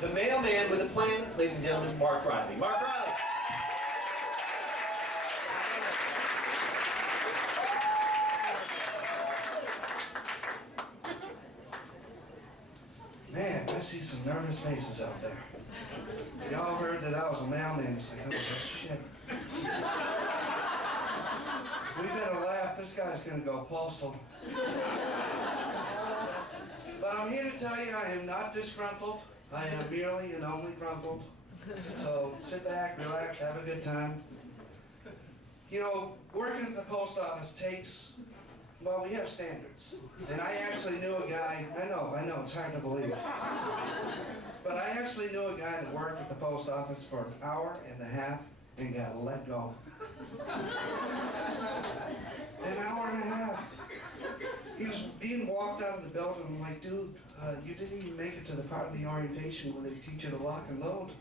The mailman with a plan, ladies and gentlemen, Mark Riley. Mark Riley. Man, I see some nervous faces out there. Y'all heard that I was a mailman. It's like, oh, shit. We better laugh. This guy's going to go postal. But I'm here to tell you I am not disgruntled. I am merely and only grumpled. So sit back, relax, have a good time. You know, working at the post office takes, well, we have standards. And I actually knew a guy, I know, it's hard to believe. But I actually knew a guy that worked at the post office for an hour and a half and got let go. An hour and a half. He was being walked out of the building. I'm like, dude, you didn't even make it to the part of the orientation where they teach you to lock and load.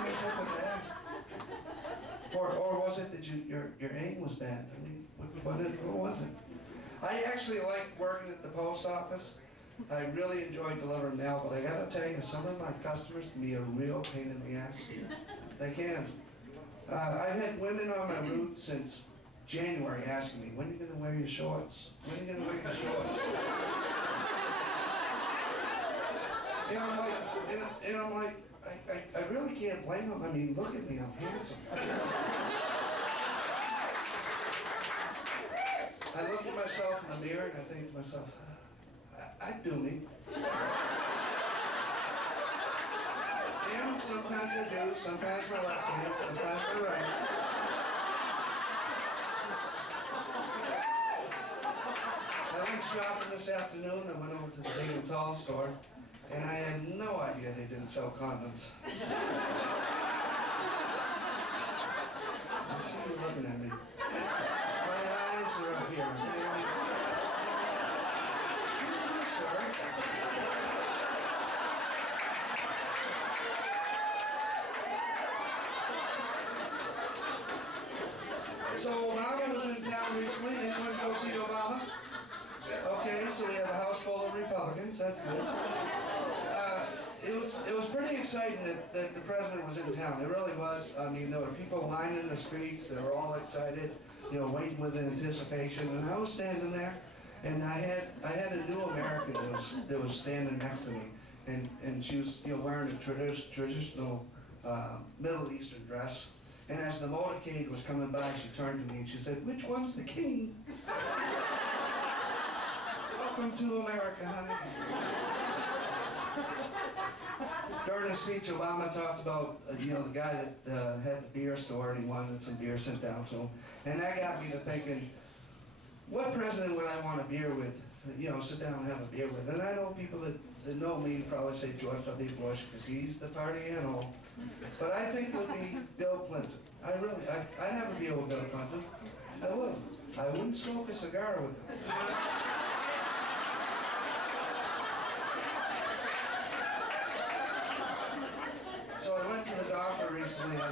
What's up with that? Or was it that your aim was bad? I mean, what was it? I actually liked working at the post office. I really enjoyed delivering mail, but I gotta tell you, some of my customers can be a real pain in the ass. They can. I've had women on my route since January asking me, when are you gonna wear your shorts? When are you gonna wear your shorts? And I'm like, I really can't blame them. I mean, look at me, I'm handsome. I look at myself in the mirror and I think to myself, I'd do me. And sometimes I do, sometimes my left hand, sometimes my right. I went shopping this afternoon. I went over to the Big and Tall store, and I had no idea they didn't sell condoms. I see you looking at me. My eyes are up here. You too, sir. So Obama was in town recently. Anyone go see Obama? Okay, so we have a house full of Republicans. That's good. It was pretty exciting that the president was in town. It really was. I mean, there were people lining the streets. They were all excited, you know, waiting with anticipation. And I was standing there, and I had a new American that was standing next to me, and she was, you know, wearing a traditional Middle Eastern dress. And as the motorcade was coming by, she turned to me and she said, "Which one's the king?" Welcome to America, honey. During his speech, Obama talked about, you know, the guy that had the beer store and he wanted some beer sent down to him. And that got me to thinking, what president would I want a beer with, you know, sit down and have a beer with? And I know people that know me probably say George W. Bush because he's the party animal. But I think it would be Bill Clinton. I'd have a beer with Bill Clinton. I would. I wouldn't smoke a cigar with him. So I went to the doctor recently, and I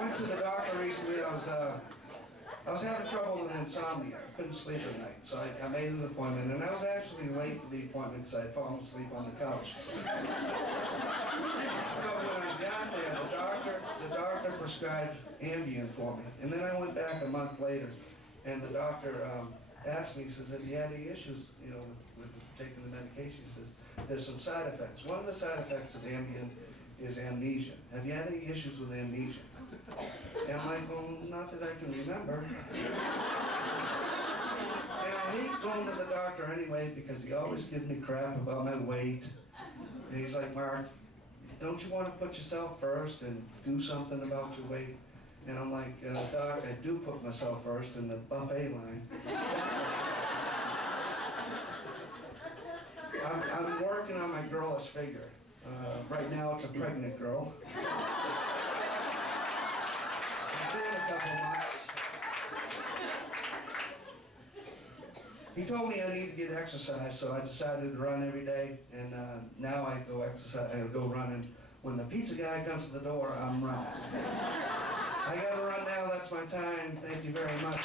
went to the doctor recently. I was having trouble with insomnia. I couldn't sleep at night, so I made an appointment, and I was actually late for the appointment because I had fallen asleep on the couch. But when I got there, the doctor prescribed Ambien for me, and then I went back a month later, and the doctor asked me, he says, have you had any issues, you know, with taking the medication? He says, there's some side effects. One of the side effects of Ambien is amnesia. Have you had any issues with amnesia? And I'm like, well, not that I can remember. And I hate going to the doctor anyway because he always gives me crap about my weight. And he's like, Mark, don't you want to put yourself first and do something about your weight? And I'm like, Doc, I do put myself first in the buffet line. I'm working on my girlish figure. Right now it's a pregnant girl. I'm doing a couple months. He told me I need to get exercise, so I decided to run every day. And now I go running. When the pizza guy comes to the door, I'm running. I gotta run now, that's my time. Thank you very much.